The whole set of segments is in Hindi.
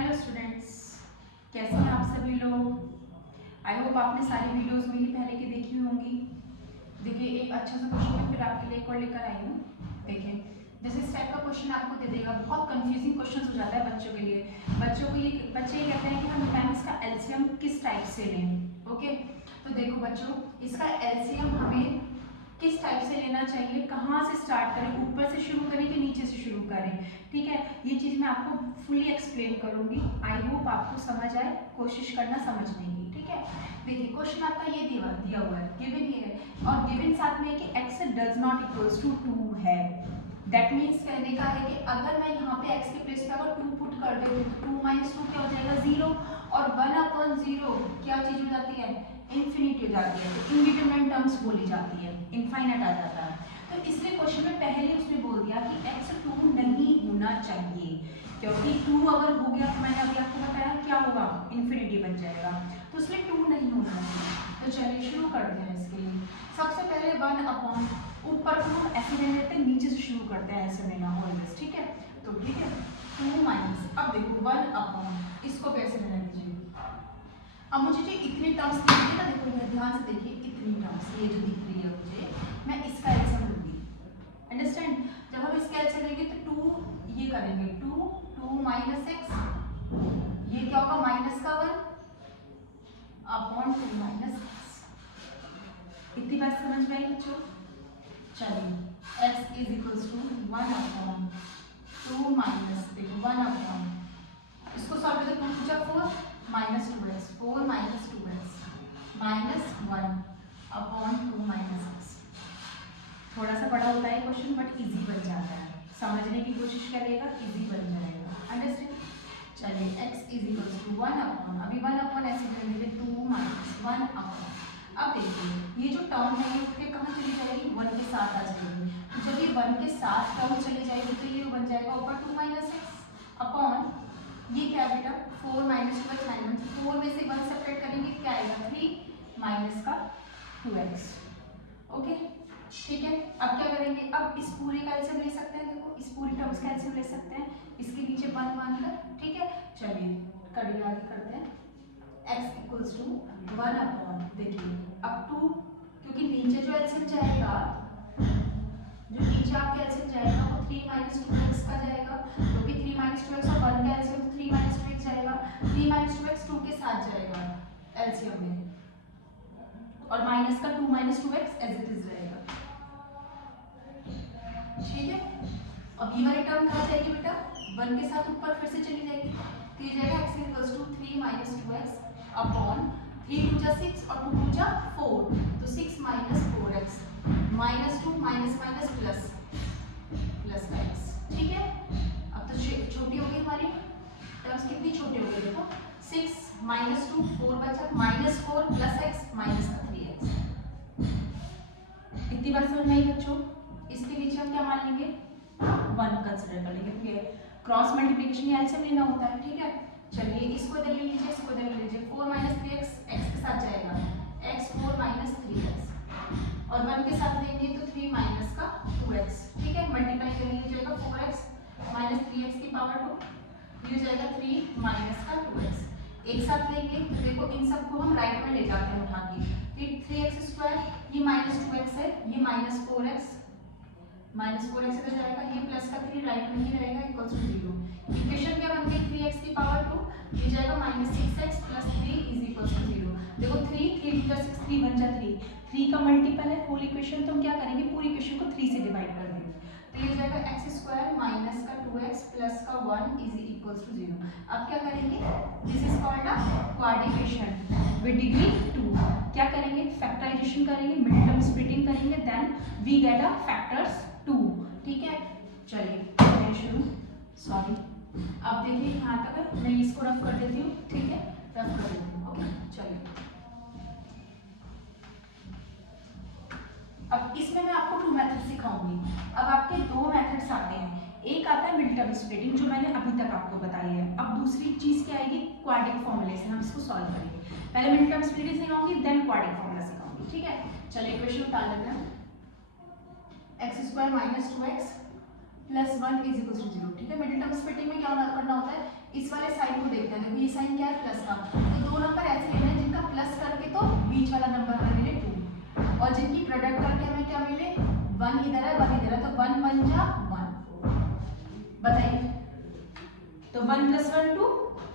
हेलो स्टूडेंट्स, कैसे हैं आप सभी लोग। आई होप आपने सारी वीडियोस मेरी पहले की देखी होंगी। देखिए एक अच्छा सा क्वेश्चन मैं फिर आपके लिए एक और लेकर आई हूँ। देखिए जैसे इस टाइप का क्वेश्चन आपको दे देगा, बहुत कंफ्यूजिंग क्वेश्चन हो जाता है बच्चों के लिए। बच्चे ये कहते हैं कि हम टाइम्स का एलसीएम किस टाइप से लें। ओके, तो देखो बच्चों, इसका एलसीएम हमें किस टाइप से लेना चाहिए, कहाँ से स्टार्ट करें, ऊपर से शुरू करें कि नीचे से शुरू करें। ठीक है, ये चीज़ मैं आपको फुली एक्सप्लेन करूंगी। आई होप आपको समझ आए, कोशिश करना समझने की। ठीक है, देखिए क्वेश्चन आपका ये दिया हुआ है, गिवन ये है और गिवन साथ में है कि x does not equals to 2 है। दैट मीन्स कहने का है कि अगर मैं यहाँ पे x के प्लेस पे अगर 2 पुट कर देती हूँ तो 2 माइनस 2 क्या हो जाएगा 0 और 1/0 क्या चीज हो जाती है, इन्फिनिटी हो जाती है। तो इंडिटरमिनेट टर्म्स बोली जाती है, इनफाइनाइट आ जाता है। तो इसलिए क्वेश्चन में पहले उसने बोल दिया कि x 2 नहीं होना चाहिए, क्योंकि 2 अगर हो गया तो मैंने अभी आपको बताया क्या होगा, इन्फिनिटी बन जाएगा। तो इसलिए 2 नहीं होना चाहिए। तो चलिए शुरू करते हैं इसके लिए। सबसे पहले 1 ऊपर को हम ऐसे ले लेते हैं, नीचे से शुरू करते हैं, ऐसे लेना ऑलवेज। ठीक है, तो ठीक है 2 माइनस, अब देखो 1 इसको कैसे लेना लीजिए। अब मुझे जो इतनी टर्म्स दिख रही है ना, देखो इधर ध्यान से देखिए, इतनी टर्म्स ये जो दिख रही है मुझे, मैं इसका एलसीएम लूंगी। अंडरस्टैंड, जब हम इसका एलसीएम लेंगे तो 2 ये करेंगे 2 माइनस एक्स, ये क्या होगा माइनस का 1 अपॉन 2 माइनस एक्स। इतनी बात समझ में आई बच्चों। चलिए x is equals to 1 upon 2 minus 1 upon, इसको सॉल्व करते 2 पूछा 4 minus 2x, 4 minus 2x minus 1 upon 2 minus x। थोड़ा सा बड़ा होता है क्वेश्चन बट इजी बन जाता है, समझने की कोशिश करिएगा, इजी बन जाएगा। अंडरस्टैंड। चलिए x is equals to 1 upon, अभी 1 अपॉन ऐसे करेंगे 2 माइनस 1 अपॉन। अब देखिए ये जो टर्म है ये फिर कहाँ चली जाएगी, 1 के साथ आ जाएगी। जब ये 1 के साथ टर्म चली जाएगी तो ये बन जाएगा ऊपर 2 माइनस एक्स अपॉन, ये क्या बेटा 4 माइनस 2 एक्स, 4 में से 1 सेपरेट करेंगे क्या आएगा 3 माइनस का 2x। ओके ठीक है, अब क्या करेंगे, अब इस पूरे का एलसीएम ले सकते हैं। देखो इस पूरी टर्म्स का एलसीएम ले सकते हैं, इसके नीचे 1 मानकर। ठीक है, चलिए कड़ी आगे करते हैं। x इक्वल्स टू 1 अपॉन, देखिए अब 2, क्योंकि नीचे जो एलसीएम जाएगा, जो नीचे आपका एलसीएम जाएगा वो 3 माइनस 2x का जाएगा, क्योंकि 3 माइनस 2x और 1 का एलसीएम 3 माइनस 2x जाएगा। 3 माइनस 2x 2 के साथ जाएगा एलसीएम में, और माइनस का 2 minus 2x as it is रहेगा। ठीक है, अब ये वाली टर्म कहाँ जाएगी बेटा, 1 के साथ ऊपर फिर से चली जाएगी, तो ये जाएगा x equals to 3 minus 2x upon 3 2 6 और 2 2 4, तो 6 minus 4x minus 2 minus minus plus plus का x। ठीक है, अब तो छोटी हो गई हमारी टर्म्स, कितनी छोटी हो गई देखो, 6 माइनस 2 4 बचा, माइनस 4 प्लस x माइनस का 3x। इतनी बात समझ में आई बच्चों। इसके नीचे हम क्या मान लेंगे 1 कंसिडर कर लेंगे, क्योंकि क्रॉस मल्टीप्लिकेशन या एलसीएम लेना होता है। ठीक है, चलिए इसको इधर ले लीजिए, इसको इधर ले लीजिए, 4 माइनस 3x x के साथ जाएगा, x 4 माइनस 3x और 1 के साथ लेंगे तो 3 माइनस का 2x। ठीक है, मल्टीप्लाई करेंगे जाएगा 4x माइनस 3x की पावर 2, ये जाएगा 3 माइनस का 2x। एक साथ लेंगे तो देखो इन सबको हम राइट में ले जाते हैं उठा के, फिर 3x स्क्वायर, ये माइनस 2x है, ये माइनस 4x इधर जाएगा, ये प्लस का 3 राइट में ही रहेगा इक्वल्स टू 0। इक्वेशन क्या बन गई 3x की पावर 2, ये जाएगा minus 6x plus 3 is equals to 0। देखो 3 प्लस 6 3 बन जा 3 का मल्टीपल है होल इक्वेशन, तो हम क्या करेंगे पूरी इक्वेशन को 3 से डिवाइड कर देंगे, तो ये जाएगा x स्क्वायर माइनस का 2x प्लस का 1 इज इक्वल्स टू 0। अब क्या करेंगे, this is called a quadratic equation with degree 2। क्या करेंगे, फैक्टराइजेशन करेंगे, मिडिल टर्म स्प्लिटिंग करेंगे, then we get a factors 2। ठीक है, चलिए शुरू, सॉरी अब देखिए यहाँ तक मैं इसको रफ कर देती हूँ। ठीक है, रफ कर देती हूँ। ओके चलिए, अब इसमें मैं आपको 2 मेथड सिखाऊंगी। अब आपके 2 मेथड्स आते हैं, एक आता है मिड टर्म स्प्लिटिंग जो मैंने अभी तक आपको बताई है। अब दूसरी चीज क्या आएगी, क्वाड्रिक फॉर्मूले से हम इसको सॉल्व करेंगे। पहले मिड टर्म स्प्लिटिंग सिखाऊंगी, देन क्वाड्रिक फॉर्मूला सिखाऊंगी। ठीक है, चलिए इक्वेशन उतार लेते हैं, x square minus 2x plus 1 is equal to 0। ठीक है, मिडिल टर्म स्प्लिटिंग में क्या करना होता है, इस वाले साइन को देखते हैं, देखो ये साइन क्या है प्लस का, तो दो नंबर ऐसे लेने हैं जिनका प्लस करके तो बीच वाला नंबर हमें मिले 2, और जिनकी प्रोडक्ट करके हमें क्या मिले 1 इधर है 1 इधर है, तो 1 1 जा 1, बताइए। तो 1 + 1 2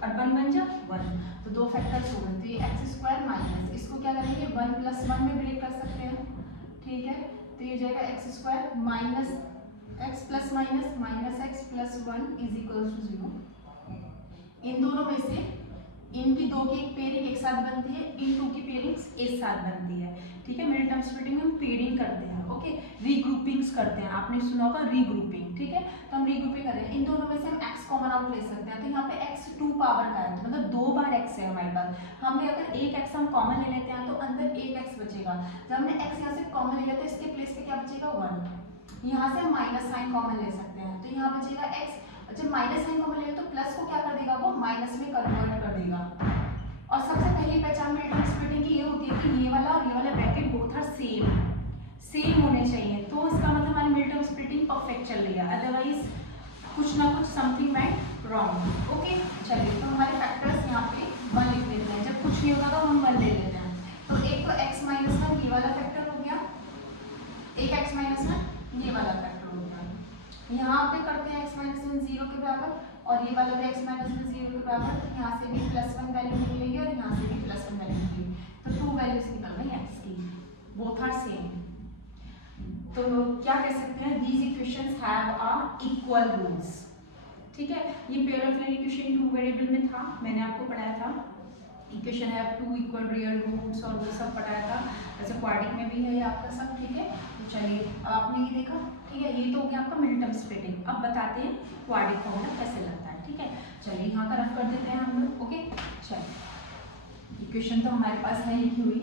और 1 1 जा 1, तो दो फैक्टर्स हो गए। तो ये x² माइनस, इसको क्या करेंगे 1 + 1 में ब्रेक कर सकते हैं, ठीक है। तो ये जाएगा x² minus x plus minus minus x + 1 is equal to 0। इन दोनों में से इनकी दो की एक पेयरिंग एक साथ बनती है, इन टू की पेयरिंग्स एक साथ बनती है, ठीक है। मिडिल टर्म स्प्लिटिंग में हम पेयरिंग करते हैं, ओके, रीग्रुपिंग्स करते हैं, आपने सुना होगा रीग्रुपिंग, ठीक है। तो हम रीग्रुपिंग कर रहे हैं, इन दोनों में से हम x कॉमन आउट ले सकते हैं, तो यहाँ पे x 2 पावर का है, मतलब 2 बार x है हमारे पास। हमने अगर एक x हम कॉमन ले लेते हैं तो अंदर एक x बचेगा, जब हमने x यहाँ से कॉमन ले लेते हैं इसके प्लेस पे क्या बचेगा 1, यहाँ से हम माइनस साइन कॉमन ले सकते हैं, तो यहाँ बचेगा x। जब माइनस साइन कॉमन ले तो प्लस को क्या कर देगा वो माइनस में कन्वर्ट कर देगा। और सबसे पहली पहचान मिडिल टर्म स्प्लिटिंग की ये होती है कि ये वाला और ये वाला ब्रैकेट बोथ आर सेम होने चाहिए, तो इसका मतलब हमारी मिडिल टर्म स्प्लिटिंग परफेक्ट चल रही है, अदरवाइज कुछ ना कुछ समथिंग वेंट रॉन्ग, ओके। चलिए तो हमारे फैक्टर्स यहाँ पे 1 लिख लेते हैं, जब कुछ नहीं होगा तो हम 1 ले लेते हैं। तो एक तो x - 1 ये वाला फैक्टर हो गया, एक x - 1 ये वाला फैक्टर हो गया। यहाँ पे करते हैं x - 1 0 के बराबर, और ये वाला भी x - 1 0 के बराबर, तो यहाँ से भी +1 वैल्यू निकलेगी और यहाँ से भी +1 वैल्यू निकलेगी, तो 2 वैल्यूज निकल गई x की, बोथ आर सेम। तो क्या कह सकते हैं, these equations have a equal roots, ठीक है। ये pair of line equation 2 variable में था, मैंने आपको पढ़ाया था, equation have 2 equal real roots और वो सब पढ़ाया था, वैसे क्वाड्रिक में भी है ये आपका सब, ठीक है। तो चलिए आपने ये देखा, ठीक है, ये तो हो गया आपका मिडिल टर्म स्प्लिटिंग। अब बताते हैं क्वाड्रिक फॉर्मूला कैसे लगता है, ठीक है। चलिए यहाँ का रफ कर देते हैं हम लोग, ओके। चलिए इक्वेशन तो हमारे पास है लिखी हुई,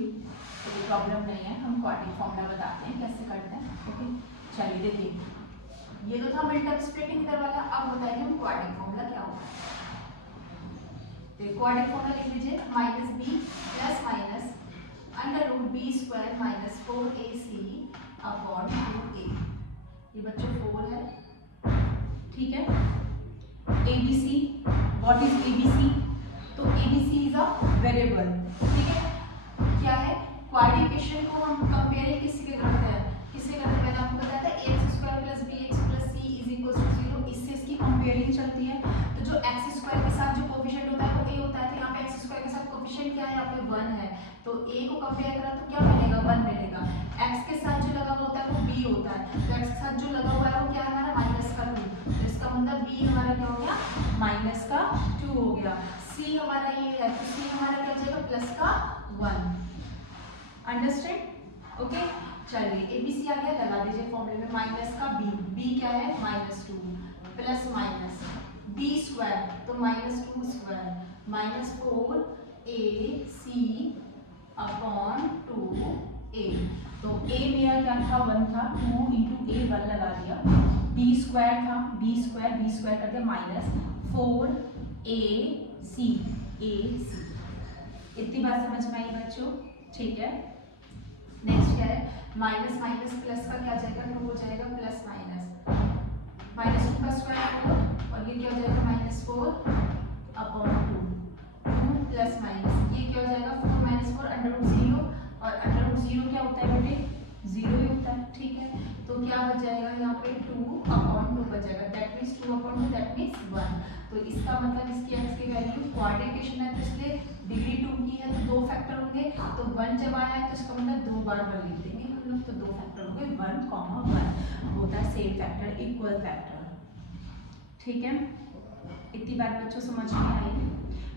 तो कोई प्रॉब्लम नहीं है, हम क्वाड्रिक फॉर्मूला बताते हैं कैसे करते हैं, ओके। चलिए देखिए ये तो था मिडिल टर्म स्प्लिटिंग इधर वाला, अब बताइए हम क्वाड्रिक फॉर्मूला क्या होता है। क्वाड्रिक फॉर्मूला लिख लीजिए -b plus minus √b² - 4ac upon 2a, ये बच्चों 4 है, ठीक है। abc, व्हाट इज abc, तो abc इज अ वेरिएबल, ठीक है। क्या है, क्वाड्रिक इक्वेशन को हम कंपेयर किससे करते हैं, मैंने आपको बताया था ax² + bx + c = 0, इससे इसकी कंपेयरिंग चलती है। तो जो x² के साथ जो कोएफिशिएंट होता है वो a होता है, तो यहाँ पे x² के साथ कोएफिशिएंट क्या है, यहाँ पे 1 है, तो a को कंपेयर करा तो क्या मिलेगा 1 मिलेगा। x के साथ जो लगा हुआ होता है वो b होता है, तो x के साथ जो लगा हुआ है वो क्या है हमारा -2, तो इसका मतलब b हमारा क्या हो गया -2 हो गया। c हमारा ये है, तो c हमारा क्या हो जाएगा +1, अंडरस्टैंड, ओके। चलिए abc आ गया, लगा दीजिए फॉर्मूले में -b क्या है -2 प्लस माइनस b² तो -2² -4ac अपॉन 2a, तो a मेरा क्या था 1 था, 2 × a 1 लगा दिया, b² था b² कर दिया -4ac इतनी बात समझ में आई बच्चों, ठीक है। नेक्स्ट क्या है, माइनस माइनस प्लस का क्या जाएगा 2 हो जाएगा प्लस माइनस -2 का स्क्वायर और ये क्या हो जाएगा -4 अपॉन 2 प्लस माइनस ये क्या हो जाएगा 4 - 4 √0 और √0 क्या होता है बेटे 0 ही होता है, ठीक है। तो क्या बच जाएगा यहाँ पे 2 अपॉन 2 बच जाएगा, that means 2 upon 2 that means 1। तो इसका मतलब इसकी x की वैल्यू क्वाड्रिक इक्वेशन है, तो इसलिए डिग्री 2 की है तो 2 फैक्टर होंगे, तो 1 जब आया है तो इसका मतलब 2 बार 1 लिख देंगे हम लोग, तो 2 फैक्टर होंगे 1, 1 होता है सेम फैक्टर, इक्वल फैक्टर, ठीक है। इतनी बात बच्चों समझ में आई।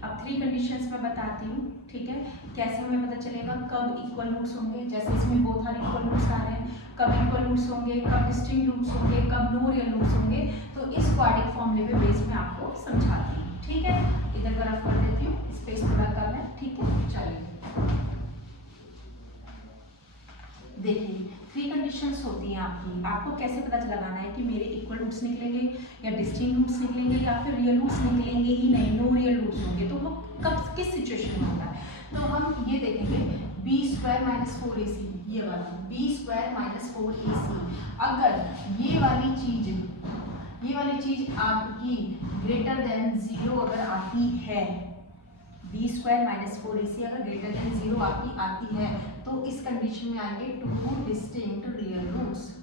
अब 3 कंडीशंस मैं बताती हूँ, ठीक है, कैसे हमें पता चलेगा कब इक्वल रूट्स होंगे, जैसे इसमें बोथ आर इक्वल रूट्स आ रहे हैं, कब इक्वल रूट्स होंगे, कब डिस्टिंक्ट रूट्स होंगे, कब नो रियल रूट्स होंगे, तो इस क्वाड्रिक फॉर्मूले पे बेस में आपको समझाती हूँ, ठीक है। इधर का रफ कर देती हूँ, स्पेस पूरा करना है, ठीक है। चलिए देखिए 3 कंडीशंस होती हैं आपकी, आपको कैसे पता लगाना है कि मेरे इक्वल रूट्स निकलेंगे या डिस्टिंक्ट रूट्स निकलेंगे या फिर रियल रूट्स निकलेंगे ही नहीं, नो रियल रूट्स होंगे, तो वो कब किस सिचुएशन में होता है। तो हम ये देखेंगे b² -4ac, ये वाला b² -4ac, अगर ये वाली चीज ये वाली चीज आपकी ग्रेटर देन 0 अगर आती है, बी स्क्वायर माइनस 4ac अगर ग्रेटर देन 0 आपकी आती है तो इस कंडीशन में आएंगे टू डिस्टिंक्ट रियल रूट्स।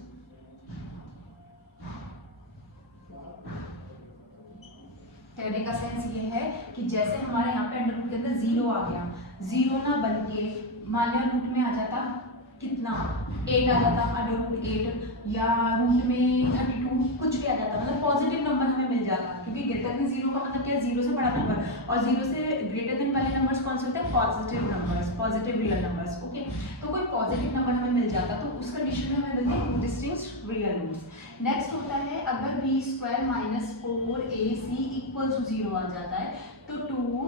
कहने का सेंस ये है कि जैसे हमारे यहाँ पे अंडर रूट के अंदर 0 आ गया, 0 ना बन के मान लिया रूट में आ जाता कितना 8 आ जाता अंडर रूट 8, या रूट में 32 कुछ भी आ जाता, मतलब पॉजिटिव नंबर हमें मिल जाता, क्योंकि ग्रेटर देन 0 का मतलब क्या है, 0 से बड़ा नंबर, और 0 से ग्रेटर देन वाले नंबर्स कौन से होते हैं, positive numbers, positive real numbers. Okay, तो कोई पॉजिटिव नंबर हमें मिल जाता तो उस कंडीशन में हमें मिलते हैं two distinct real roots. Next होता है अगर B square minus 4ac equal to 0 आ जाता है तो 2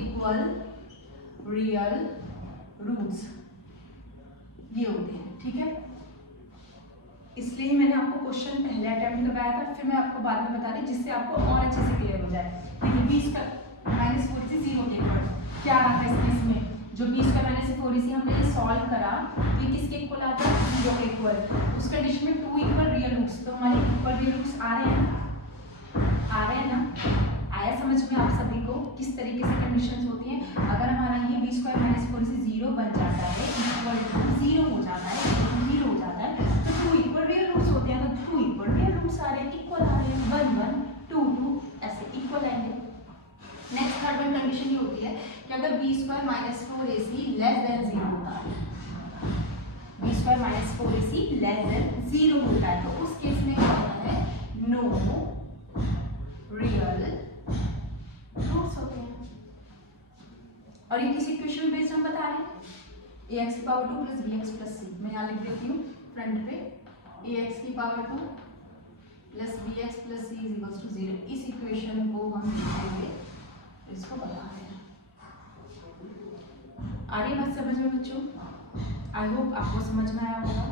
इक्वल रियल रूट्स ये होते हैं। ठीक है, इसलिए मैंने आपको क्वेश्चन पहले अटेम्प्ट करवाया था, फिर मैं आपको बाद में बता रही जिससे आपको और अच्छे से क्लियर हो जाए। देखिए बी स्क्वायर माइनस 4ac 0 के इक्वल क्या आ रहा था इसमें, जो बी स्क्वायर माइनस 4ac हमने सॉल्व करा तो ये किसके इक्वल आता है, 0 के इक्वल। उस कंडीशन में 2 इक्वल रियल रूट्स, तो हमारे इक्वल रियल रूट्स आ रहे हैं ना, आया समझ में आप सभी को किस तरीके से कंडीशंस होती हैं। अगर हमारा ये बी स्क्वायर माइनस 4ac 0 बन जाता है, इक्वल टू 0 हो जाता है, 0 हो जाता है तो 2 इक्वल रियल रूट्स होते हैं, तो 2 इक्वल रियल रूट्स आ रहे हैं, इक्वल आ रहे हैं, 1 1 2 2 ऐसे इक्वल आएंगे। नेक्स्ट थर्ड वन कंडीशन ये होती है कि अगर B square minus 4ac less than 0 होता है, B square minus 4ac less than 0 होता है तो उस केस में क्या होता है, नो रियल रूट्स होते हैं। और ये किसी इक्वेशन बेस्ड हम बता रहे हैं, ax की power 2 plus bx plus c, मैं यहाँ लिख देती हूँ फ्रंट पे, ax की power 2 plus bx plus c is equals to 0। इस इक्वेशन को हम लिखेंगे, इसको बता रहे हैं। आ रही बात समझ में बच्चों? आई होप आपको समझ में आया होगा,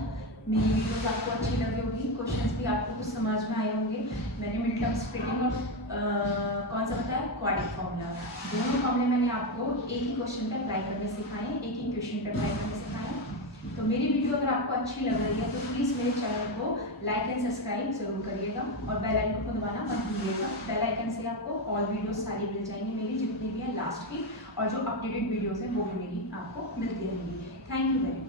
मेरी वीडियोस आपको अच्छी लगी होगी, क्वेश्चंस भी आपको कुछ समझ में आए होंगे। मैंने मिड टर्म्स फिटिंग और कौन सा बताया, क्वाड्रेटिक फॉर्मूला, दोनों फॉर्मूले मैंने आपको एक ही क्वेश्चन पे अप्लाई करने सिखाए हैं, एक ही क्वेश्चन पे अप्लाई करने सिखाए हैं। तो मेरी वीडियो अगर आपको अच्छी लग रही है तो प्लीज़ मेरे चैनल को लाइक एंड सब्सक्राइब जरूर करिएगा और बेल आइकन को दबाना मत भूलिएगा। बेल आइकन से आपको ऑल वीडियोस सारी मिल जाएंगी, मेरी जितनी भी है लास्ट की, और जो अपडेटेड वीडियोस हैं वो भी मेरी आपको मिलती रहेंगी। Thank you very much.